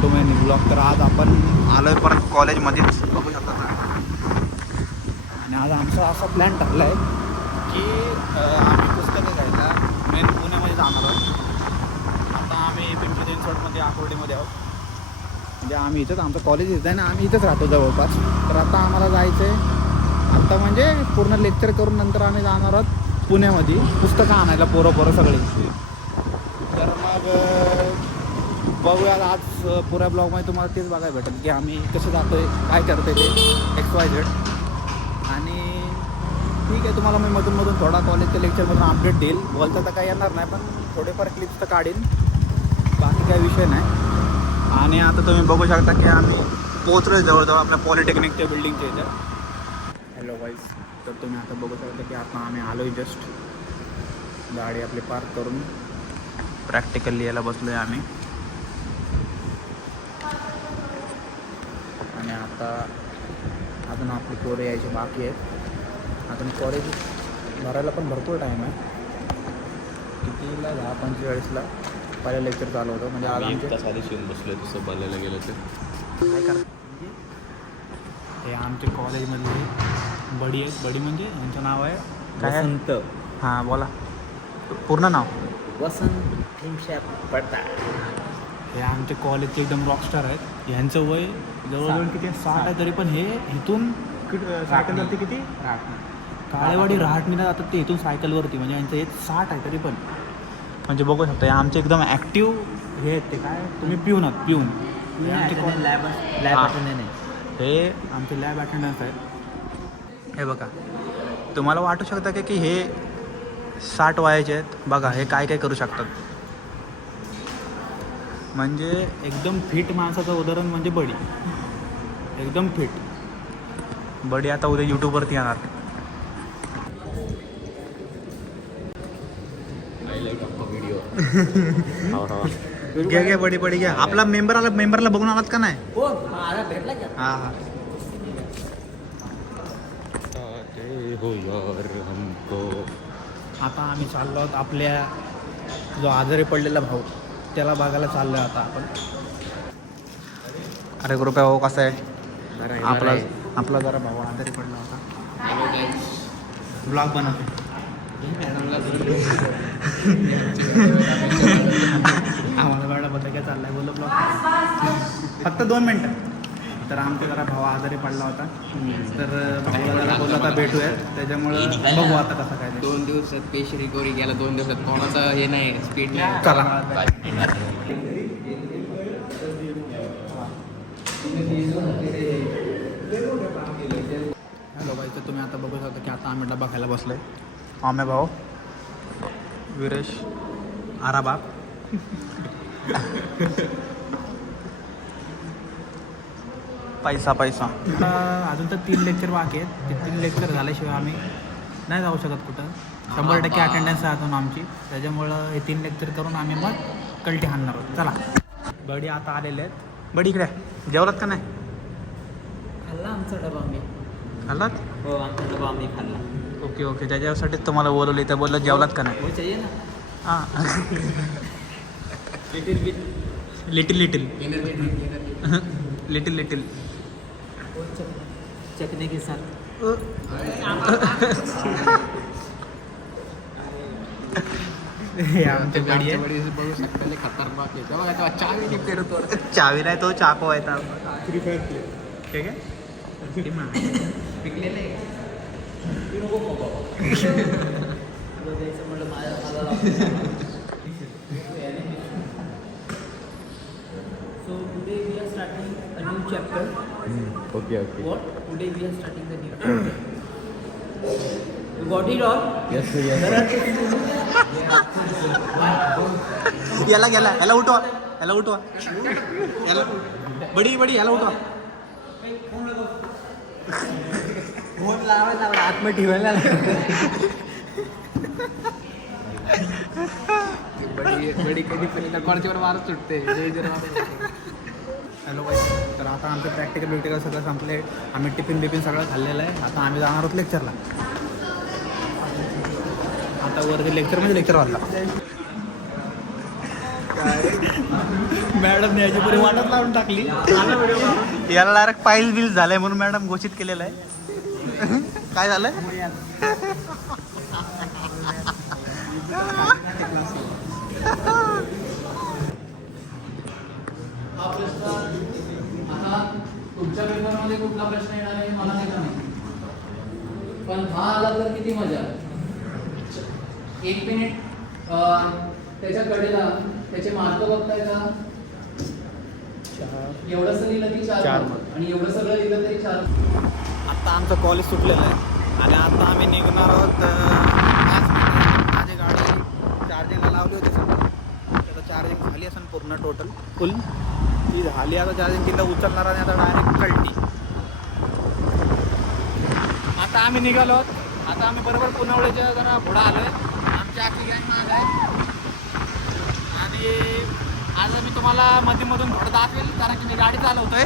Welcome to my new blog. तर आज आपण आलो आहे परत कॉलेजमध्येच बघू शकता आणि आज आमचा असा प्लॅन ठरला आहे की आम्ही पुस्तकं घ्यायला मेन पुण्यामध्ये जाणार आहोत. आता आम्ही पिंपरी चिंचवडमध्ये आकुर्डीमध्ये आहोत. म्हणजे आम्ही इथंच आमचं कॉलेज इथं आहे ना, आम्ही इथंच राहतो जवळपास. तर आता आम्हाला जायचं आहे आता म्हणजे पूर्ण लेक्चर करून नंतर आम्ही जाणार आहोत पुण्यामध्ये पुस्तकं आणायला पोरं सगळे. तर मग बघूया आज पुऱ्या ब्लॉगमध्ये तुम्हाला तेच बघायला भेटेल की आम्ही कसं जातो आहे, काय करतो ते XYZ. आणि ठीक आहे, तुम्हाला मी मधून थोडा कॉलेजच्या लेक्चरमधून अपडेट देईल. बोलता तर काही येणार नाही, पण थोडेफार क्लिप्स तर काढीन, बाकी काही विषय नाही. आणि आता तुम्ही बघू शकता की आम्ही पोहोचलो आहे जवळजवळ आपल्या पॉलिटेक्निकच्या बिल्डिंगच्या इथं. Hello wise. तर तुम्ही आता बघू शकता की आता आम्ही आलो आहे जस्ट. गाडी आपली पार्क करून प्रॅक्टिकली यायला बसलो आहे आम्ही. आणि आता अजून आपली पोरं यायची बाकी आहेत. अजून कॉलेज भरायला पण भरपूर टाईम आहे. कितीला 10:45ला पहिलं लेक्चर चालू होतं. म्हणजे आज आमचे तास आधीच येऊन बसलो आहे तसं बोलायला गेलं तर. काय करा हे आमच्या कॉलेजमधली बडी आहेत. बडी म्हणजे यांचं नाव आहे काय? वसंत. हां बोला पूर्ण नाव. वसंत भीमशाप पडता. हे आमचे कॉलेजचे एकदम रॉकस्टार आहेत. ह्यांचं वय जवळजवळ किती 60 आहे, तरी पण हे इथून सायकलवरती किती काळेवाडी रहाटणीला जातात ते इथून सायकलवरती. म्हणजे यांचं हे 60 आहे तरी पण. म्हणजे बघू शकता हे आमचे एकदम ॲक्टिव्ह हे आहेत. ते काय तुम्ही पिऊन आहात पिऊन हे आमचे लॅब अटेंडन्स आहेत. हे बघा तुम्हाला वाटू शकतं का की हे 60 वयाचे आहेत. बघा हे काय करू शकतात. म्हणजे एकदम फिट माणसाचं उदाहरण म्हणजे बडी. एकदम फिट बडी. आता उद्या यूट्यूबवरती येणार. घ्या बडी घ्या. आपला मेंबरला बघून आलात का नाही? हां हां. आता आम्ही चाललो आहोत आपल्या जो आजारी पडलेला भाऊ त्याला बघायला चाललो आहे आता आपण. अरे कृपया भाऊ कसा आहे आपला जरा भाऊ आजारी पडला होता. ब्लॉग बनवते आम्हाला बघा बद्दल काय चाललंय बोल ब्लॉग फक्त 2 मिनटं. तर आमचा जरा भाऊ आजारी पडला होता. तर भाऊला जरा बोलला आता भेटूया. त्याच्यामुळं बघू आता कसं काय ते. 2 दिवसात पेशी रिकव्हरी गेला. 2 दिवसात कोणाचं हे नाही, स्पीड नाही. चला हॅलो बाई. तर तुम्ही आता बघू शकता की आता आम्ही डबा खायला बसलोय. आम्ही भाऊ विरेश आराबाग. पैसा अजून तर 3 लेक्चर बाकी आहेत. ते 3 लेक्चर झाल्याशिवाय आम्ही नाही जाऊ शकत कुठं. 100% अटेंडन्स आहे अजून आमची. त्याच्यामुळं हे 3 लेक्चर करून आम्ही मग कल्टी हाणणार आहोत. चला बडी आता आलेले आहेत. बडी इकडे जेवलात का नाही? खाल्ला आमचा डबा मी. खाल्लात? हो आमचा डबा आम्ही खाल्ला. ओके त्याच्यासाठीच तुम्हाला बोलवली. तर बोललं जेवलात का नाही? हो चाहिए ना. हां लिटिल लिटिल चखने के साथ. हे आमचे बडी आहे. बघू शकता खतरनाक आहे. तेव्हा चावी निघते रे तो. चावी नाही तो चाको आहे. ठीक आहे पिकलेले So today we are starting a new chapter. Okay. What? Today we are starting the new chapter. You got it all? Yes. याला उठवा याला बडी याला उठवा. फोन लावायला आतमध्ये ठेवायला बडी कधी पण कॉलेजवर मारत सुटते. हॅलो बाई. तर आता आमचं प्रॅक्टिकल सगळं संपले. आम्ही टिफिन सगळं खाल्लेलं आहे. आता आम्ही जाणार आहोत लेक्चरला. आता वरती लेक्चर वाढला. मॅडम याची पुढे वाटत लावून टाकली. याला डायरेक्ट पाईल बिल झालंय म्हणून मॅडम घोषित केलेलं आहे. काय झालंय? आता तुमच्या पेपरमध्ये कुठला प्रश्न येणार आहे मला नाही का माहिती, पण हा आला तर किती मजा. 1 मिनिट त्याच्या कडेला त्याचे मार्क बघताय का? एवढंच लिहिलं की 4 मार्क आणि एवढं सगळं लिहिलं तरी 4. आता आमचं कॉलेज सुटलेलं आहे आणि आता आम्ही निघणार आहोत. 5 मिनिटात माझी गाडी चार्जिंगला लावली होती सगळं. आता चार्जिंग झाली असेल पूर्ण टोटल फुल. ती झाली आता चार्जिंग, तिला उचलणार आणि आता डायरेक्ट कल्टी. आता आम्ही निघालो आहोत. आता आम्ही बरोबर पुनवळीच्या जरा पुढं आलो आहे. आमची आखी गँग माग आहे आणि आज मी तुम्हाला मधून थोडं दाखवेल कारण की मी गाडी चालवतोय.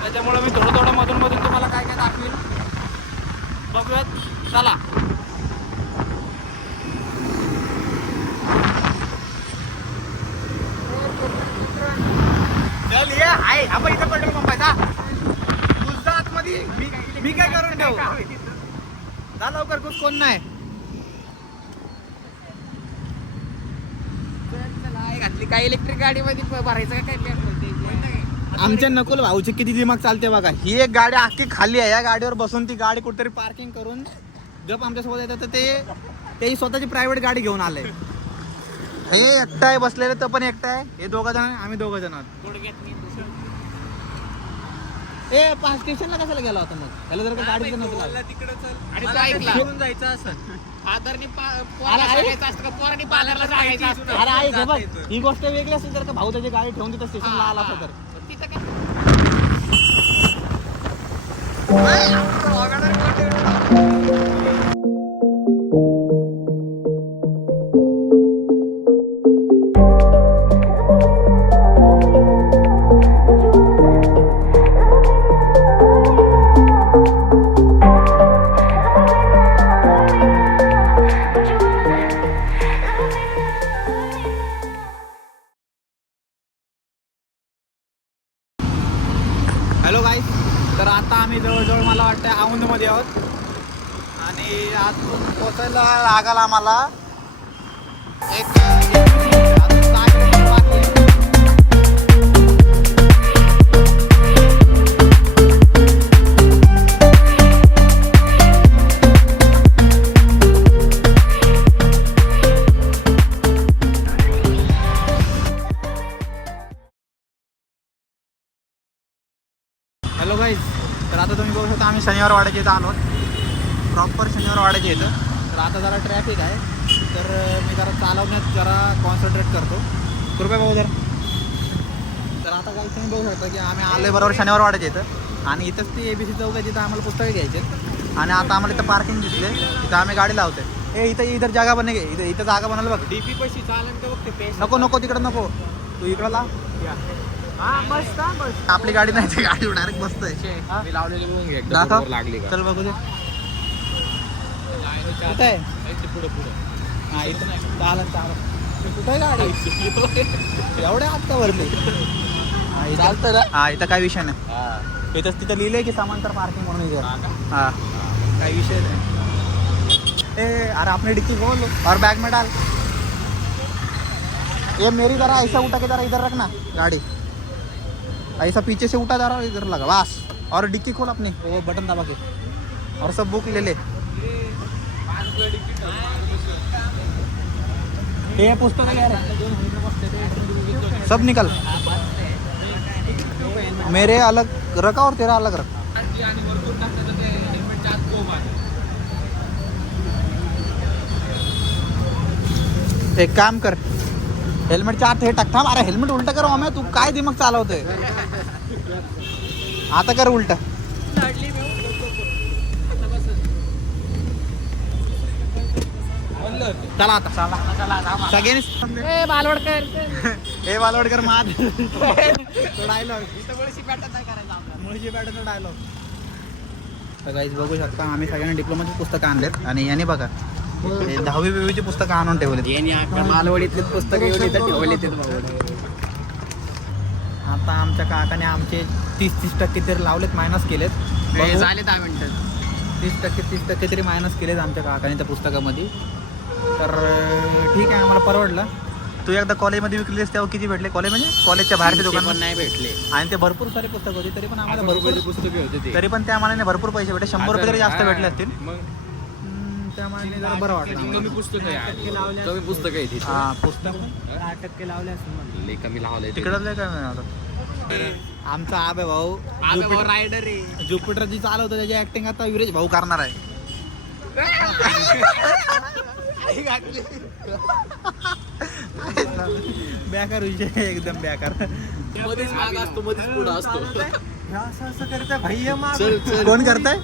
त्याच्यामुळे मी थोडं मधून तुम्हाला काय काय दाखवेल बघूयात. चला. चल ये आहे आपण इथं पेट्रोल पंप आहे. तुझा आतमध्ये मी काय करून ठेवू. जा लवकर, कुछ कोण नाही. घातली काय इलेक्ट्रिक गाडीमध्ये भरायचं काय? आमच्या नकुल भाऊची किती दिमाग चालते बघा. ही एक गाडी अख्खी खाली आहे. या गाडीवर बसून ती गाडी कुठेतरी पार्किंग करून गप आमच्यासोबत येतात. तर ते स्वतःची प्रायव्हेट गाडी घेऊन आले. हे एकटा आहे बसलेलं, तर पण एकटा आहे. हे 2 जण, आम्ही 2 जण आहोत. ए 5 स्टेशनला कशाला गेला होता मग? त्याला जर का गाडी नव्हतं जायचं असं फादरनी सांगायचं असतं का पोरांनी पार्लरला सांगायचं असतं. अरे आहे हे बघ, ही गोष्ट वेगळी असेल तर का भाऊ त्याची गाडी ठेवून तिथं स्टेशनला आला असता तर. तिथं काय हॅलो गाईस, तर आता आम्ही जवळजवळ मला वाटतं औंधमध्ये आहोत आणि आज पोचायला लागाल आम्हाला हॅलो गाईज, तर आता तुम्ही बघू शकता आम्ही शनिवार वाड्याच्या इथं आलो. प्रॉपर शनिवार वाड्याच्या इथं. तर आता जरा ट्रॅफिक आहे, तर मी जरा चालवण्यात जरा कॉन्सन्ट्रेट करतो. कृपया भाऊ जरा. तर आता काही तुम्ही बघू शकता की आम्ही आलो बरोबर शनिवार वाड्याच्या इथं आणि इथंच ती ABC चौक आहे, तिथं आम्हाला पुस्तकं घ्यायचे आणि आता आम्हाला इथं पार्किंग दिसले, तिथं आम्ही गाडी लावतोय. हे इथं जागा बने गे, इथं जागा बनवलं बघ. डीपी पैसे चालेल तर बघते. नको तिकडं नको, तू इकडं लाव. आपली गाडी नाही, ती गाडी डायरेक्ट बसतोय. मी लावलेली बघून घे दाखव. लागली का? चल बघू दे. कुठं आहे? पुढे हा इथं नाही. चालेल कुठं आहे गाडी? एवढ्या आत्ता भरले. चालतं ना. हा इथं काय विषय नाही. इथंच तिथं लिहिलंय की समांतर पार्किंग म्हणून इथं. हा काही विषय नाही. ए अरे आपने डिक्की खोल और बैग में डाल. ये मेरी जरा ऐसा उठा के जरा इधर रखना गाड़ी. ऐसा पीछे से उठा जा रहा इधर लगा बस. और डिक्की खोल अपनी, वो बटन दबा के और सब बुक ले ले. ये पुस्तक सब निकल. मेरे अलग रखा और तेरा अलग रखा. एक काम कर, हेल्मेटच्या आत हे टाक. थांब, अरे हेल्मेट उलट कर. अमे तू काय दिमाग चालवतोय. आता कर उलट. चला आता सगळ्यांनी ए बालवडकर हे बालवडकर मार डायलॉग मुळशी पॅटर्नचा डायलॉग. तर काहीच बघू शकता आम्ही सगळ्यांनी डिप्लोमाची पुस्तकं आणलेत आणि याने बघा हे 10वी बिवीची पुस्तकं आणून ठेवली. मालवडीतले पुस्तक एवढी तर ठेवले ते आता आमच्या काकाने आमचे 30% तरी लावलेत, मायनस केलेत. बघू. झाले 10 मिनिटं. 30% तरी मायनस केलेत आमच्या काकाने त्या पुस्तकामध्ये. तर ठीक आहे, आम्हाला परवडलं. तू एकदा कॉलेजमध्ये विकलेस तेव्हा किती भेटले? कॉलेज म्हणजे कॉलेजच्या बाहेरचे दुकान पण नाही भेटले. आणि ते भरपूर सारे पुस्तक होते, तरी पण आम्हाला भरपूर पुस्तके होते ते. तरी पण त्या मानाने भरपूर पैसे भेटले. 100 रुपये तरी जास्त भेटले असतील. मग त्या मानाने जरा बरं वाटलं आम्हाला. कमी पुस्तक आहे. कमी पुस्तक आहे तिथे. हा, पुस्तक 10% लावले असेल. लय कमी लावलंय तिकडं काय मिळालं. आमचा आबे भाऊ रायडर आहे. ज्युपिटर जी चालवतो त्याची ऍक्टिंग आता विरेश भाऊ करणार आहे. बेकार विषय, एकदम बेकार. मध्येच माग असतो, मध्येच पुढं असतो. असं करता भैया कोण करताय?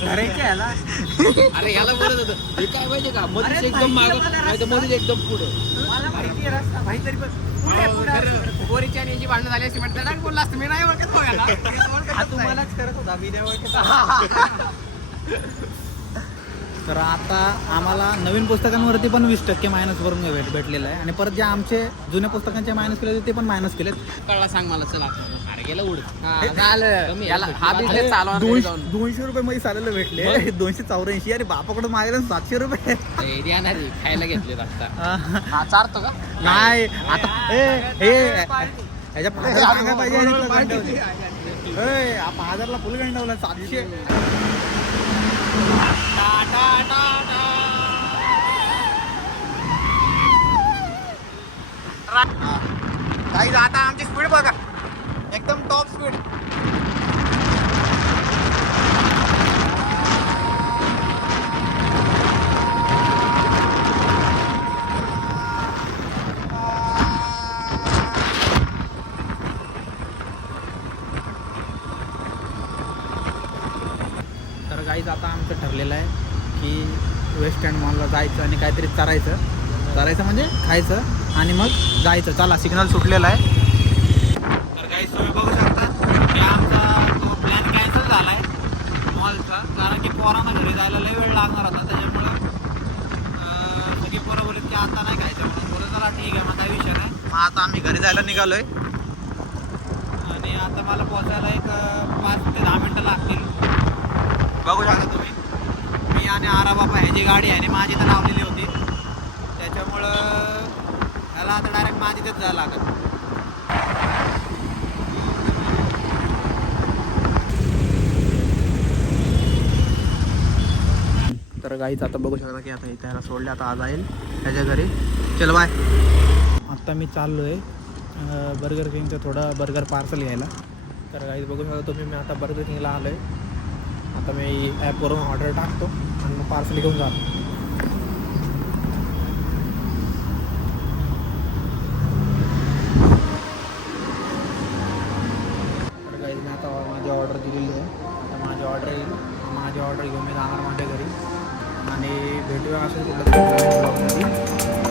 ठरायचे याला. अरे याला बोलत होतं हे काय माहितीये का, मध्येच एकदम माग नाही तर मध्येच एकदम पुढं. मला माहिती आहे रस्ता भाई, तरी पण पुढे गोरीची आणि याची भांडणं झाली असती म्हटलं ना, बोलला असतं मी नाही ओळखत भाऊ याला. तुम्हालाच करत होता मी नाही ओळखत. तर आता आम्हाला नवीन पुस्तकांवरती पण 20% मायनस करून भेटलेलं आहे. आणि परत जे आमचे जुन्या पुस्तकांचे मायनस केले होते ते पण मायनस केलेत. कळला सांग मला, चला. अरे गेलं उड झालं याला हा बिझनेस चालवणार 200 रुपये मध्ये चाललेलं भेटले. 284 आणि बापाकडून मागेल 700 रुपये. देणार खायला घेतले आता. हा चारतो का नाही आता ह्याच्या 5,000 सांगा पाहिजे. 5,000ला फुल गंडवला 700. काही आता आमची स्पीड बघा, एकदम टॉप स्पीड. तर गाईज आता आमचं ठरलेलं आहे की वेस्ट एंड मॉलला जायचं आणि काहीतरी चरायचं म्हणजे खायचं आणि मग जायचं. चला, सिग्नल सुटलेला आहे. तर गाईज तुम्ही बघू शकता की आमचा तो प्लॅन कॅन्सल झाला आहे मॉलचा, कारण की पोरांना घरी जायला लय वेळ लागणार होता. त्याच्यामुळं सगळी पोरं बोलत की आता नाही खायचं म्हणून. बोलत चला ठीक आहे, मग काही विषय नाही. मग आता आम्ही घरी जायला निघालो आहे आणि आता मला पोचायला एक 5 ते 10 मिनटं लागतील. बघू शकता तुम्ही, मी आणि आरा बाबा ह्याची गाडी आहे आणि माझी तर लावलेली होती, त्याच्यामुळं ह्याला आता डायरेक्ट माझी तिथेच जायला लागत. तर गाईच आता बघू शकता की आता इथे ह्याला सोडले, आता आज जाईल त्याच्या घरी. चल बाय. आत्ता मी चाललो आहे बर्गर किंगचं थोडं बर्गर पार्सल घ्यायला. तर गाईच बघू शकता तुम्ही, मी आता बर्गर किंगला आलो आहे. आता मी ॲपवरून ऑर्डर टाकतो आणि मग पार्सल घेऊन जातो. तर गाईज मी आता माझी ऑर्डर दिलेली आहे. आता माझी ऑर्डर येईल, माझी ऑर्डर घेऊन मी जाणार माझ्या घरी आणि भेटूया असं कुठलं ब्लॉगमध्ये.